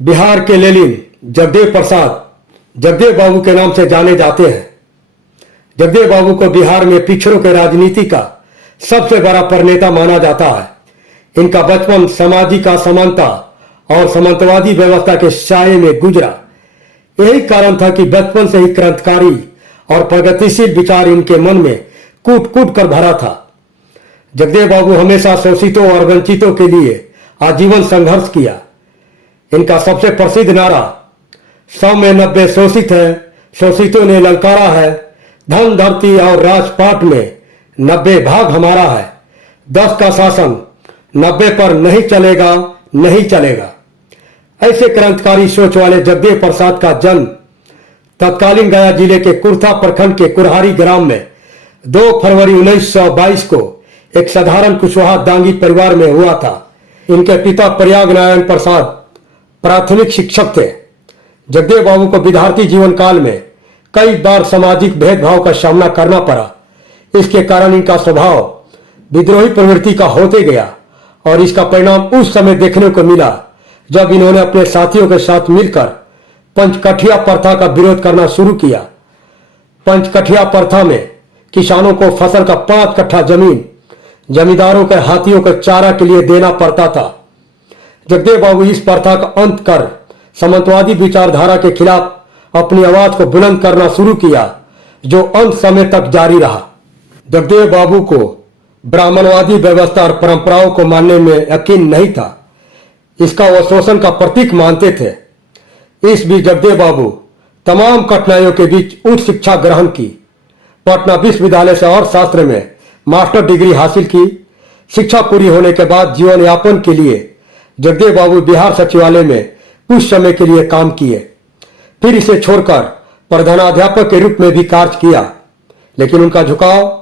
बिहार के लेलिन जगदेव प्रसाद जगदेव बाबू के नाम से जाने जाते हैं। जगदेव बाबू को बिहार में पिछड़ों के राजनीति का सबसे बड़ा प्रणेता माना जाता है। इनका बचपन सामाजिक असमानता और सामंतवादी व्यवस्था के साये में गुजरा। यही कारण था कि बचपन से ही क्रांतिकारी और प्रगतिशील विचार इनके मन में कूट कूट कर भरा था। जगदेव बाबू हमेशा शोषितों और वंचितों के लिए आजीवन संघर्ष किया। इनका सबसे प्रसिद्ध नारा 100 में 90 शोषित है, शोषितों ने ललकारा है, धन धरती और राजपाट में 90 भाग हमारा है, 10 का शासन 90 पर नहीं चलेगा, नहीं चलेगा। ऐसे क्रांतिकारी सोच वाले जगदेव प्रसाद का जन्म तत्कालीन गया जिले के कुर्था प्रखंड के कुरहारी ग्राम में 2 फरवरी 1922 को एक साधारण कुशवाहा दांगी परिवार में हुआ था। इनके पिता प्रयाग नारायण प्रसाद प्राथमिक शिक्षक थे। जगदेव बाबू को विद्यार्थी जीवन काल में कई बार सामाजिक भेदभाव का सामना करना पड़ा। इसके कारण इनका स्वभाव विद्रोही प्रवृत्ति का होते गया और इसका परिणाम उस समय देखने को मिला जब इन्होंने अपने साथियों के साथ मिलकर पंचकठिया प्रथा का विरोध करना शुरू किया। पंचकठिया प्रथा में किसानों को फसल का 5 कट्ठा जमीन जमींदारों के हाथियों के चारा के लिए देना पड़ता था। जगदेव बाबू इस प्रथा का अंत कर सामंतवादी विचारधारा के खिलाफ अपनी आवाज को बुलंद करना शुरू किया, जो अंत समय तक जारी रहा। जगदेव बाबू को ब्राह्मणवादी व्यवस्था और परंपराओं को मानने में यकीन नहीं था। इसका वो शोषण का प्रतीक मानते थे। इस बीच जगदेव बाबू तमाम कठिनाइयों के बीच उच्च शिक्षा ग्रहण की। पटना विश्वविद्यालय से अर्थशास्त्र में मास्टर डिग्री हासिल की। शिक्षा पूरी होने के बाद जीवन यापन के लिए जगदेव बाबू बिहार सचिवालय में कुछ समय के लिए काम किए। फिर इसे छोड़कर प्रधानाध्यापक के रूप में भी कार्य किया, लेकिन उनका झुकाव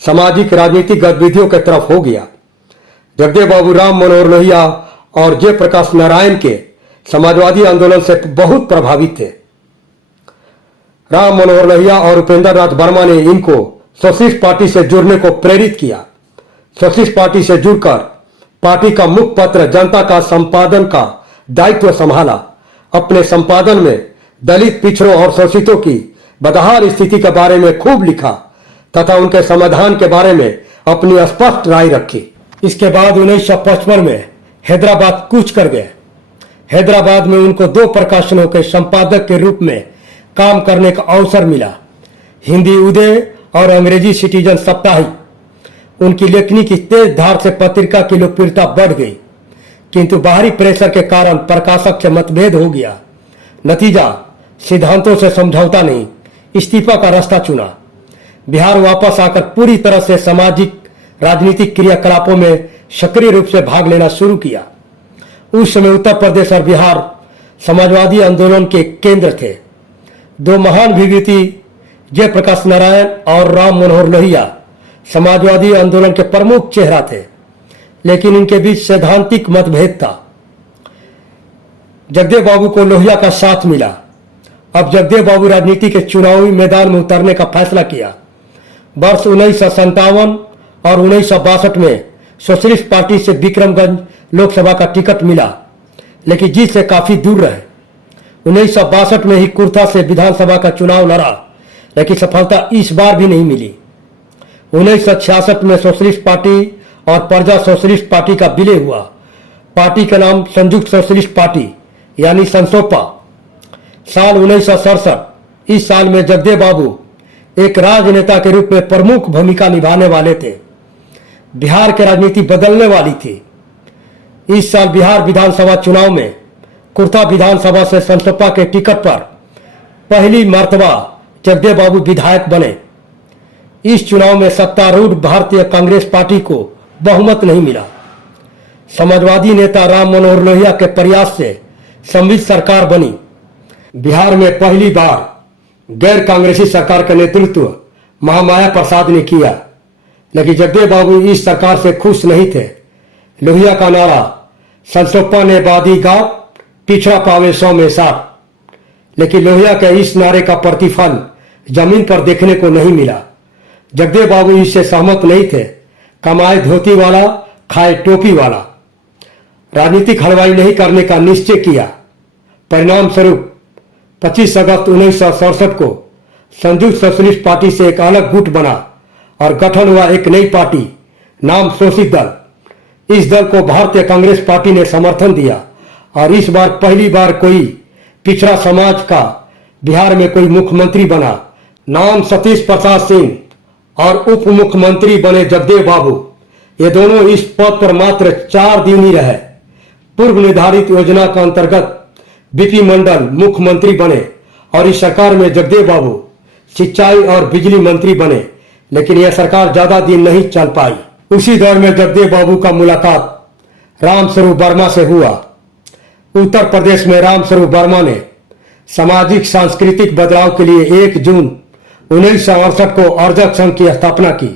सामाजिक राजनीतिक गतिविधियों की तरफ हो गया। जगदेव बाबू राम मनोहर लोहिया और जयप्रकाश नारायण के समाजवादी आंदोलन से बहुत प्रभावित थे। राम मनोहर लोहिया और उपेंद्र नाथ वर्मा ने इनको सोशलिस्ट पार्टी से जुड़ने को प्रेरित किया। सोशलिस्ट पार्टी से जुड़कर पार्टी का मुख्य पत्र जनता का संपादन का दायित्व संभाला। अपने संपादन में दलित, पिछड़ों और शोषितों की बदहाल स्थिति के बारे में खूब लिखा तथा उनके समाधान के बारे में अपनी स्पष्ट राय रखी। इसके बाद 1955 में हैदराबाद कूच कर गए। हैदराबाद में उनको 2 प्रकाशनों के संपादक के रूप में काम करने का अवसर मिला, हिंदी उदय और अंग्रेजी सिटीजन साप्ताहिक। उनकी लेखनी की तेज धार से पत्रिका की लोकप्रियता बढ़ गई, किंतु बाहरी प्रेशर के कारण प्रकाशक से मतभेद हो गया। नतीजा, सिद्धांतों से समझौता नहीं, इस्तीफा का रास्ता चुना। बिहार वापस आकर पूरी तरह से सामाजिक राजनीतिक क्रियाकलापों में सक्रिय रूप से भाग लेना शुरू किया। उस समय उत्तर प्रदेश और बिहार समाजवादी आंदोलन के केंद्र थे। 2 महान विभूति जयप्रकाश नारायण और राम मनोहर लोहिया समाजवादी आंदोलन के प्रमुख चेहरा थे, लेकिन इनके बीच सैद्धांतिक मतभेद था। जगदेव बाबू को लोहिया का साथ मिला। अब जगदेव बाबू राजनीति के चुनावी मैदान में उतरने का फैसला किया। वर्ष 1957 और 1962 में सोशलिस्ट पार्टी से विक्रमगंज लोकसभा का टिकट मिला, लेकिन जीत से काफी दूर रहे। 1962 में ही कुर्था से विधानसभा का चुनाव लड़ा, लेकिन सफलता इस बार भी नहीं मिली। 1966 में सोशलिस्ट पार्टी और प्रजा सोशलिस्ट पार्टी का विलय हुआ। पार्टी का नाम संयुक्त सोशलिस्ट पार्टी यानी संसोपा। साल 1967, इस साल में जगदेव बाबू एक राजनेता के रूप में प्रमुख भूमिका निभाने वाले थे। बिहार की राजनीति बदलने वाली थी। इस साल बिहार विधानसभा चुनाव में कुर्था विधानसभा से संसोपा के टिकट पर पहली मर्तबा जगदेव बाबू विधायक बने। इस चुनाव में सत्तारूढ़ भारतीय कांग्रेस पार्टी को बहुमत नहीं मिला। समाजवादी नेता राम मनोहर लोहिया के प्रयास से संवित सरकार बनी। बिहार में पहली बार गैर कांग्रेसी सरकार का नेतृत्व महामाया प्रसाद ने किया, लेकिन जगदेव बाबू इस सरकार से खुश नहीं थे। लोहिया का नारा संसोपा ने बादी गाप, पिछड़ा पावे 100 में 60, लेकिन लोहिया के इस नारे का प्रतिफल जमीन पर देखने को नहीं मिला। जगदेव बाबू इससे सहमत नहीं थे। कमाए धोती वाला, खाए टोपी वाला। राजनीतिक हलवाई नहीं करने का निश्चय किया। परिणाम स्वरूप 25 अगस्त 1967 को संयुक्त सोशलिस्ट पार्टी से एक अलग गुट बना और गठन हुआ एक नई पार्टी नाम शोषित दल। इस दल को भारतीय कांग्रेस पार्टी ने समर्थन दिया और इस बार पहली बार कोई पिछड़ा समाज का बिहार में कोई मुख्यमंत्री बना। नाम सतीश प्रसाद सिंह और उप मुख्यमंत्री बने जगदेव बाबू। ये दोनों इस पद पर मात्र 4 दिन ही रहे। पूर्व निर्धारित योजना के अंतर्गत बीपी मंडल मुख्यमंत्री बने और इस सरकार में जगदेव बाबू सिंचाई और बिजली मंत्री बने, लेकिन यह सरकार ज्यादा दिन नहीं चल पाई। उसी दौर में जगदेव बाबू का मुलाकात रामस्वरूप वर्मा से हुआ। उत्तर प्रदेश में रामस्वरूप वर्मा ने सामाजिक सांस्कृतिक बदलाव के लिए 1 जून 1968 को अर्जक संघ की स्थापना की।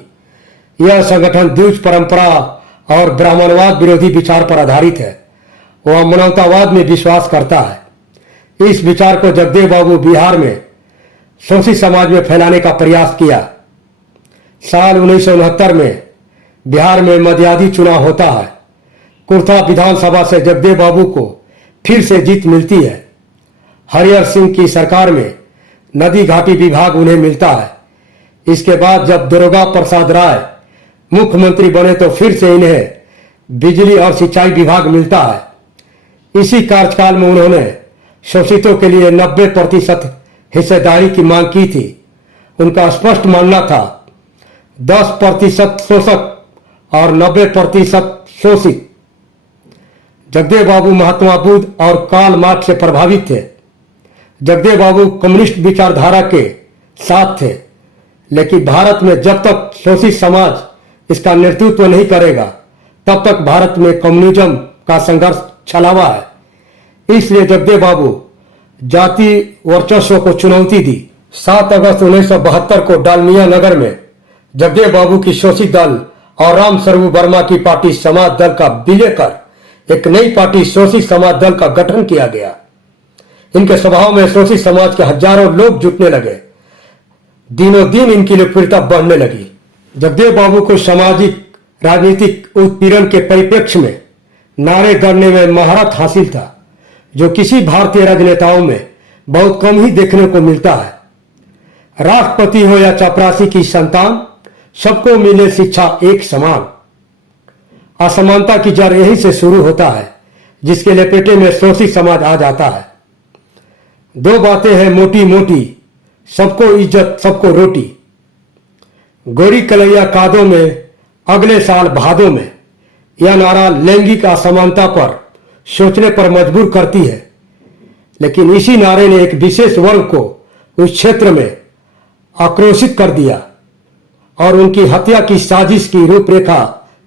यह संगठन द्विज परंपरा और ब्राह्मणवाद विरोधी विचार पर आधारित है। वह मानवतावाद में विश्वास करता है। इस विचार को जगदेव बाबू बिहार में शोषित समाज में फैलाने का प्रयास किया। साल 1969 में बिहार में मध्यावधि चुनाव होता है। कुर्था विधानसभा से जगदेव बाबू को फिर से जीत मिलती है। हरिहर सिंह की सरकार में नदी घाटी विभाग उन्हें मिलता है। इसके बाद जब दुर्गा प्रसाद राय मुख्यमंत्री बने तो फिर से इन्हें बिजली और सिंचाई विभाग मिलता है। इसी कार्यकाल में उन्होंने शोषितों के लिए 90% हिस्सेदारी की मांग की थी। उनका स्पष्ट मानना था 10% शोषक और 90% शोषित। जगदेव बाबू महात्मा बुद्ध और कार्ल मार्क्स से प्रभावित थे। जगदेव बाबू कम्युनिस्ट विचारधारा के साथ थे, लेकिन भारत में जब तक शोषित समाज इसका नेतृत्व नहीं करेगा तब तक भारत में कम्युनिज्म का संघर्ष छलावा है। इसलिए जगदेव बाबू जाति वर्चस्व को चुनौती दी। 7 अगस्त 1972 को डालमिया नगर में जगदेव बाबू की शोषित दल और रामस्वरूप वर्मा की पार्टी समाज दल का विलय कर एक नई पार्टी शोषित समाज दल का गठन किया गया। इनके सभाओं में शोषित समाज के हजारों लोग जुटने लगे। दिनों दिन इनकी लोकप्रियता बढ़ने लगी। जगदेव बाबू को सामाजिक राजनीतिक उत्पीड़न के परिप्रेक्ष्य में नारे गढ़ने में महारत हासिल था, जो किसी भारतीय राजनेताओं में बहुत कम ही देखने को मिलता है। राष्ट्रपति हो या चपरासी की संतान, सबको मिले शिक्षा एक समान। असमानता की जड़ यहीं से शुरू होता है, जिसके लपेटे में शोषित समाज आ जाता है। 2 बातें हैं मोटी मोटी, सबको इज्जत सबको रोटी। गोरी कलैया कादों में अगले साल भादों में, यह नारा लैंगिक असमानता पर सोचने पर मजबूर करती है। लेकिन इसी नारे ने एक विशेष वर्ग को उस क्षेत्र में आक्रोशित कर दिया और उनकी हत्या की साजिश की रूपरेखा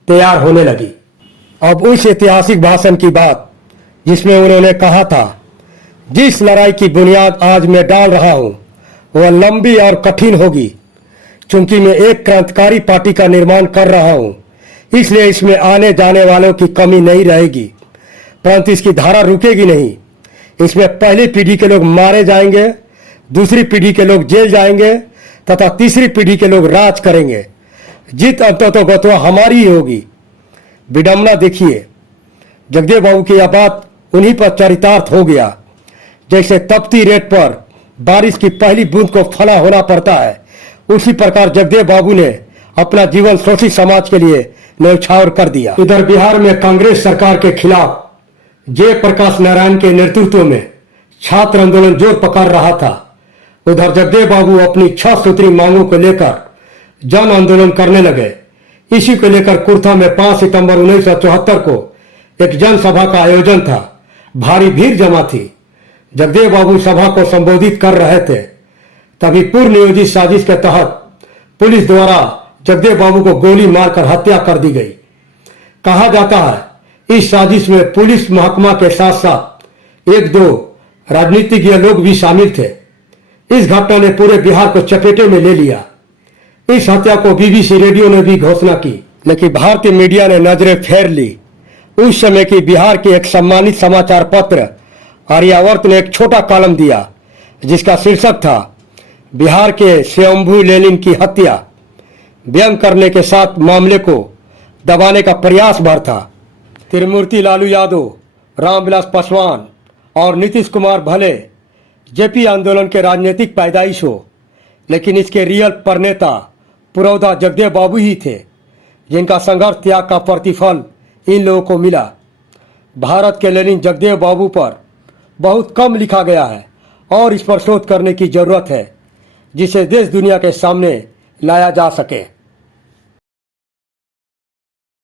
तैयार होने लगी। अब उस ऐतिहासिक भाषण की बात जिसमें उन्होंने कहा था, जिस लड़ाई की बुनियाद आज मैं डाल रहा हूं वह लंबी और कठिन होगी, क्योंकि मैं एक क्रांतिकारी पार्टी का निर्माण कर रहा हूं। इसलिए इसमें आने जाने वालों की कमी नहीं रहेगी, परंतु इसकी धारा रुकेगी नहीं। इसमें पहली पीढ़ी के लोग मारे जाएंगे, दूसरी पीढ़ी के लोग जेल जाएंगे तथा तीसरी पीढ़ी के लोग राज करेंगे। जीत अंततः हमारी ही होगी। विडंबना देखिए, जगदेव बाबू की यह बात उन्हीं पर चरितार्थ हो गया। जैसे तपती रेत पर बारिश की पहली बूंद को फना होना पड़ता है, उसी प्रकार जगदेव बाबू ने अपना जीवन शोषित समाज के लिए न्यौछावर कर दिया। इधर बिहार में कांग्रेस सरकार के खिलाफ जयप्रकाश नारायण के नेतृत्व में छात्र आंदोलन जोर पकड़ रहा था। उधर जगदेव बाबू अपनी 6 सूत्री मांगों को लेकर जन आंदोलन करने लगे। इसी को लेकर कुर्था में 5 सितंबर 1974 को एक जनसभा का आयोजन था। भारी भीड़ जमा थी। जगदेव बाबू सभा को संबोधित कर रहे थे, तभी पूर्व नियोजित साजिश के तहत पुलिस द्वारा जगदेव बाबू को गोली मारकर हत्या कर दी गई। कहा जाता है इस साजिश में पुलिस महकमा के साथ साथ 1-2 राजनीतिज्ञ लोग भी शामिल थे। इस घटना ने पूरे बिहार को चपेटे में ले लिया। इस हत्या को बीबीसी रेडियो ने भी घोषणा की, लेकिन भारतीय मीडिया ने नजरें फेर ली। उस समय की बिहार के एक सम्मानित समाचार पत्र आर्यावर्त ने एक छोटा कॉलम दिया, जिसका शीर्षक था बिहार के स्वयंभू लेनिन की हत्या। व्यंग करने के साथ मामले को दबाने का प्रयास भर था। त्रिमूर्ति लालू यादव, रामविलास पासवान और नीतीश कुमार भले जेपी आंदोलन के राजनीतिक पैदाइश हो, लेकिन इसके रियल प्रणेता पुरोधा जगदेव बाबू ही थे, जिनका संघर्ष त्याग का प्रतिफल इन लोगों को मिला। भारत के लेनिन जगदेव बाबू पर बहुत कम लिखा गया है और इस पर शोध करने की जरूरत है, जिसे देश दुनिया के सामने लाया जा सके।